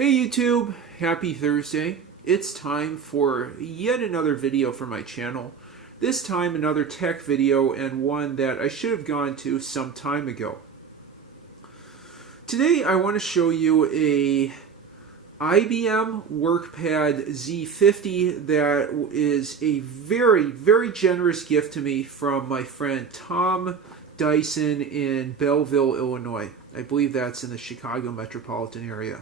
Hey YouTube, happy Thursday. It's time for yet another video for my channel. This time another tech video, and one that I should have gone to some time ago. Today I want to show you a IBM WorkPad Z50 that is a very generous gift to me from my friend Tom Dison in Belleville, Illinois. I believe that's in the Chicago metropolitan area.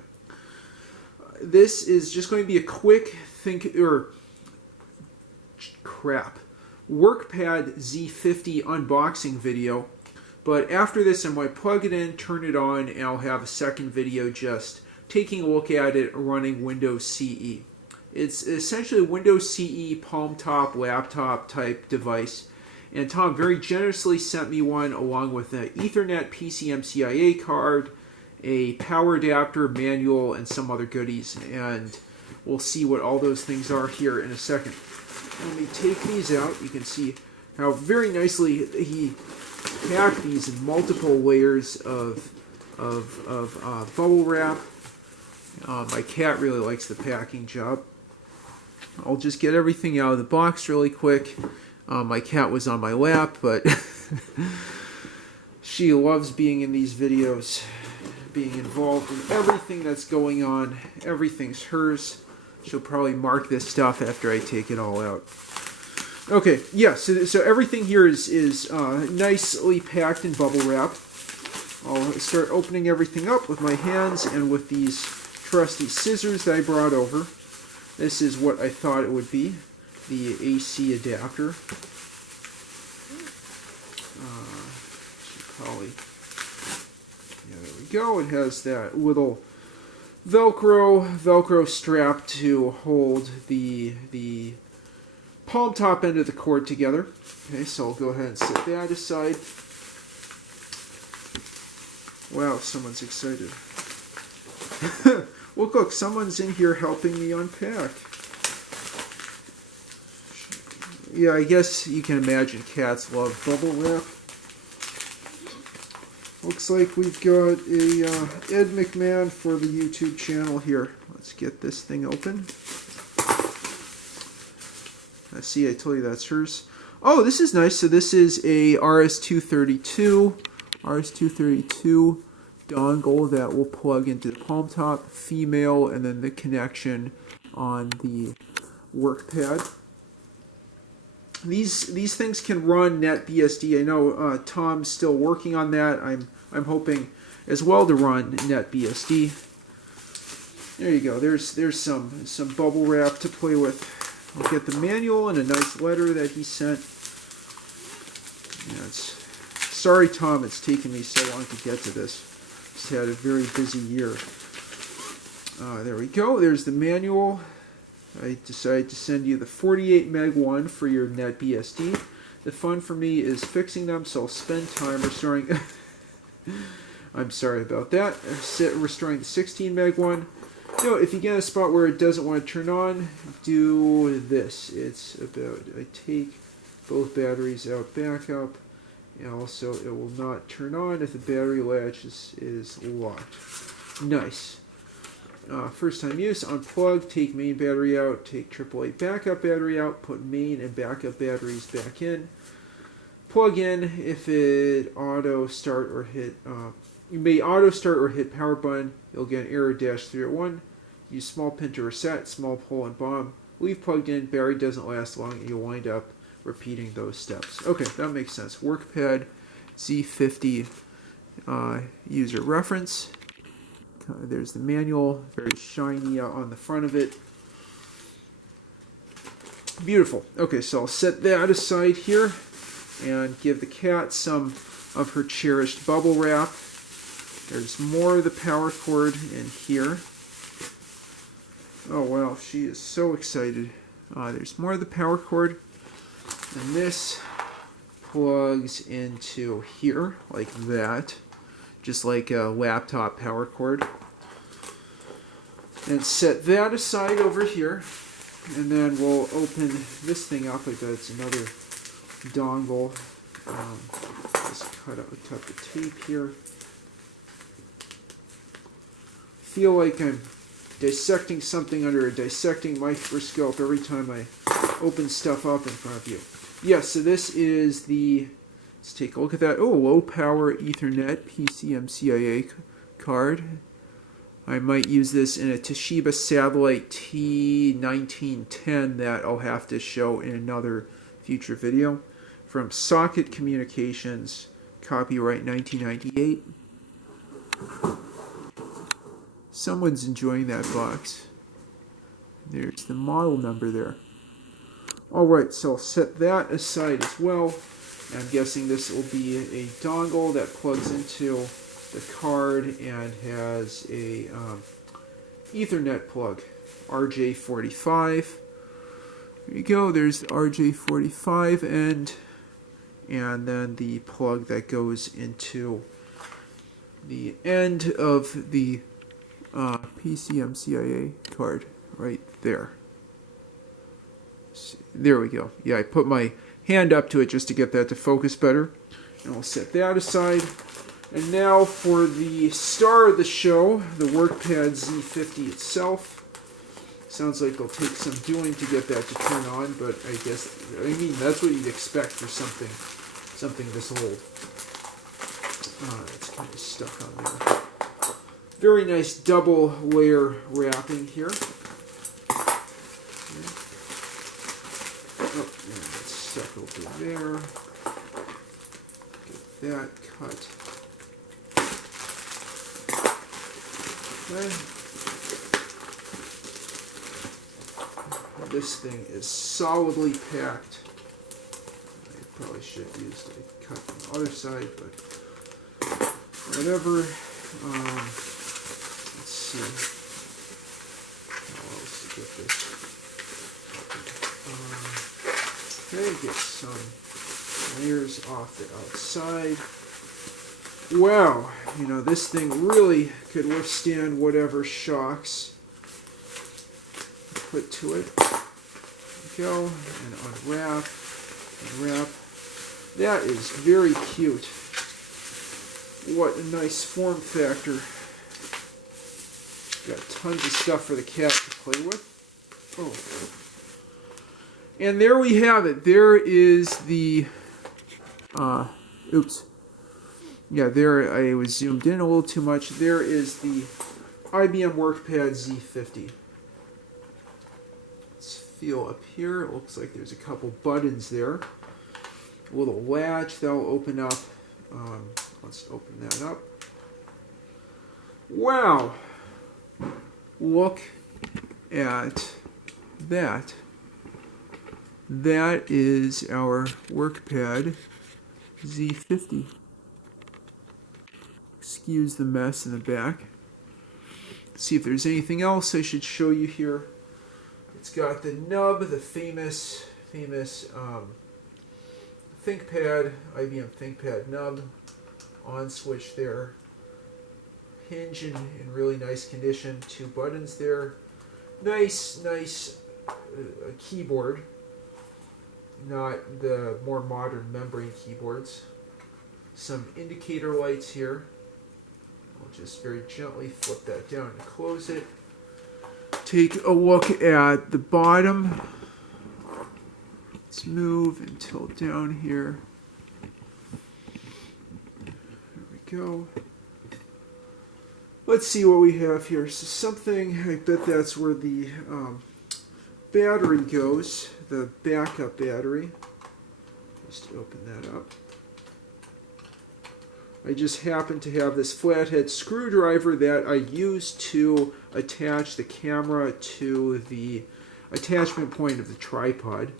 This is just going to be a quick WorkPad Z50 unboxing video, but after this I'm going to plug it in, turn it on, and I'll have a second video just taking a look at it running Windows CE. It's essentially a Windows CE Palmtop laptop type device, and Tom very generously sent me one along with an Ethernet PCMCIA card, a power adapter, manual, and some other goodies, and we'll see what all those things are here in a second. Let me take these out. You can see how very nicely he packed these in multiple layers of bubble wrap. My cat really likes the packing job. I'll just get everything out of the box really quick. My cat was on my lap, but she loves being in these videos, being involved in everything that's going on. Everything's hers. She'll probably mark this stuff after I take it all out. Okay, yeah, so everything here is nicely packed in bubble wrap. I'll start opening everything up with my hands and with these trusty scissors that I brought over. This is what I thought it would be, the AC adapter. Probably, yeah, there we go. It has that little Velcro strap to hold the palm top end of the cord together. Okay, so I'll go ahead and set that aside. Wow, someone's excited. Look, someone's in here helping me unpack. Yeah, I guess you can imagine cats love bubble wrap. Looks like we've got a Ed McMahon for the YouTube channel here. Let's get this thing open. I see, I told you that's hers. Oh, this is nice. So this is a RS-232 dongle that will plug into the Palmtop, female, and then the connection on the WorkPad. These things can run NetBSD. I know Tom's still working on that. I'm hoping as well to run NetBSD. There you go. There's some bubble wrap to play with. I'll get the manual and a nice letter that he sent. Yeah, sorry, Tom, it's taken me so long to get to this. Just had a very busy year. There we go. There's the manual. I decided to send you the 48 meg one for your NetBSD. The fun for me is fixing them, so I'll spend time restoring. I'm sorry about that. Restoring the 16 meg one. You know, if you get a spot where it doesn't want to turn on, do this. It's about, I take both batteries out, back up, and also it will not turn on if the battery latch is locked. Nice. First time use, unplug, take main battery out, take AAA backup battery out, put main and backup batteries back in, plug in. If it auto start or hit, you may auto start or hit power button, you'll get an error -301. Use small pin to reset, small pull and bomb. Leave plugged in, battery doesn't last long, and you'll wind up repeating those steps. Okay, that makes sense. WorkPad Z50 user reference. There's the manual, very shiny on the front of it. Beautiful. Okay, so I'll set that aside here and give the cat some of her cherished bubble wrap. There's more of the power cord in here. Oh wow, she is so excited. There's more of the power cord, and this plugs into here like that, just like a laptop power cord. And set that aside over here, and then we'll open this thing up. I bet it's another dongle. Just cut the tape here. Feel like I'm dissecting something under a dissecting microscope every time I open stuff up in front of you. Yes, so this is the, let's take a look at that. Oh, low power Ethernet PCMCIA card. I might use this in a Toshiba Satellite T1910 that I'll have to show in another future video. From Socket Communications, copyright 1998. Someone's enjoying that box. There's the model number there. Alright, so I'll set that aside as well. I'm guessing this will be a dongle that plugs into the card and has a Ethernet plug, RJ45. There you go, there's the RJ45 end, and then the plug that goes into the end of the PCMCIA card right there. There we go. Yeah, I put my hand up to it just to get that to focus better. And I'll set that aside. And now for the star of the show, the WorkPad Z50 itself. Sounds like it'll take some doing to get that to turn on, but I mean, that's what you'd expect for something this old. It's kind of stuck on there. Very nice double layer wrapping here. Oh, and it's stuck over there. Get that cut. Okay. This thing is solidly packed. I probably should have used a cut from the other side, but whatever. Let's see. How else to get this? Okay, get some layers off the outside. Wow, you know, this thing really could withstand whatever shocks put to it. Go and unwrap. That is very cute. What a nice form factor. Got tons of stuff for the cat to play with. Oh. And there we have it. There is the oops. Yeah, there I was zoomed in a little too much. There is the IBM WorkPad Z50. Let's feel up here. It looks like there's a couple buttons there. A little latch that'll open up. Let's open that up. Wow! Look at that. That is our WorkPad Z50. Excuse the mess in the back. Let's see if there's anything else I should show you here. It's got the nub, the famous ThinkPad, IBM ThinkPad nub, on switch there. Hinge in really nice condition. 2 buttons there. Nice keyboard. Not the more modern membrane keyboards. Some indicator lights here. I'll just very gently flip that down and close it. Take a look at the bottom. Let's move and tilt down here. There we go. Let's see what we have here. So something, I bet that's where the battery goes, the backup battery. Just open that up. I just happen to have this flathead screwdriver that I use to attach the camera to the attachment point of the tripod.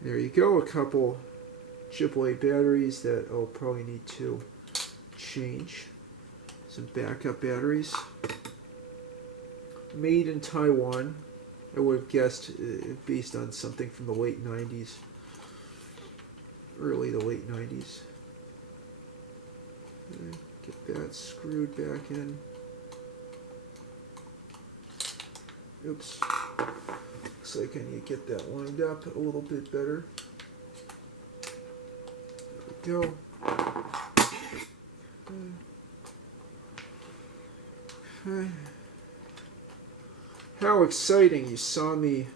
There you go, a couple AAA batteries that I'll probably need to change. Some backup batteries. Made in Taiwan. I would have guessed based on something from the late 90s. Early to late 90s. Get that screwed back in. Oops. Looks like I need to get that lined up a little bit better. There we go. Okay. How exciting. You saw me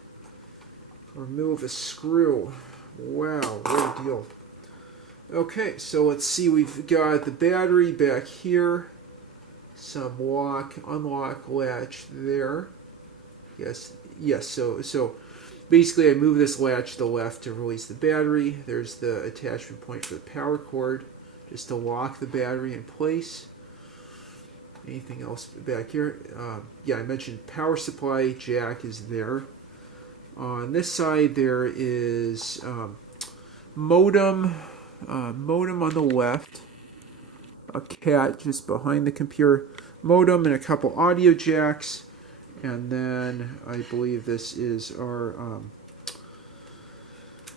remove a screw. Wow, what a deal. Okay, so let's see. We've got the battery back here. Some lock, unlock latch there. Yes, so basically I move this latch to the left to release the battery. There's the attachment point for the power cord, just to lock the battery in place. Anything else back here? Yeah, I mentioned power supply jack is there. On this side there is modem on the left, a cat just behind the computer, modem and a couple audio jacks, and then I believe this is our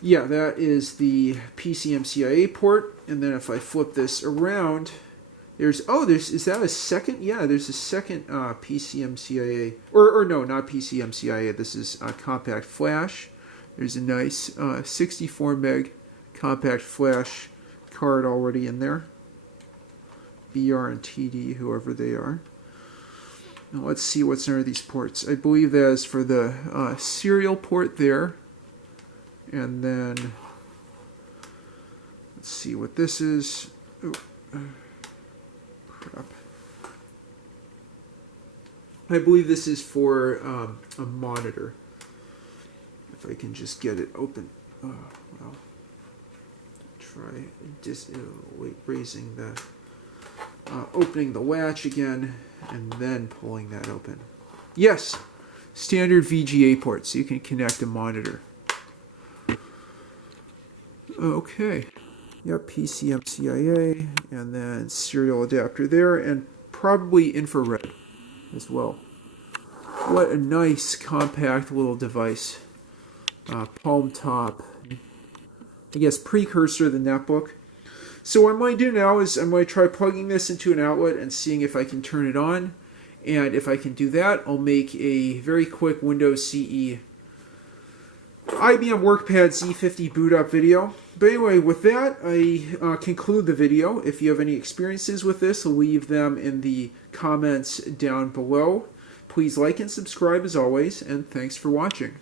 yeah, that is the PCMCIA port. And then if I flip this around, there's is that a second? Yeah, there's a second PCMCIA, or no, not PCMCIA. This is compact flash. There's a nice 64 meg compact flash card already in there. BR and TD, whoever they are. Now let's see what's under these ports. I believe that is for the serial port there. And then let's see what this is. Oh, crap. I believe this is for a monitor. If I can just get it open. Oh, well. Try just raising the opening the latch again and then pulling that open. Yes, standard VGA port, so you can connect a monitor. Okay, yep, PCMCIA, and then serial adapter there, and probably infrared as well. What a nice compact little device. Palmtop, I guess precursor to the netbook. So what I'm going to do now is I'm going to try plugging this into an outlet and seeing if I can turn it on. And if I can do that, I'll make a very quick Windows CE IBM WorkPad z50 boot up video. But anyway, with that, I conclude the video. If you have any experiences with this, leave them in the comments down below. Please like and subscribe as always, and thanks for watching.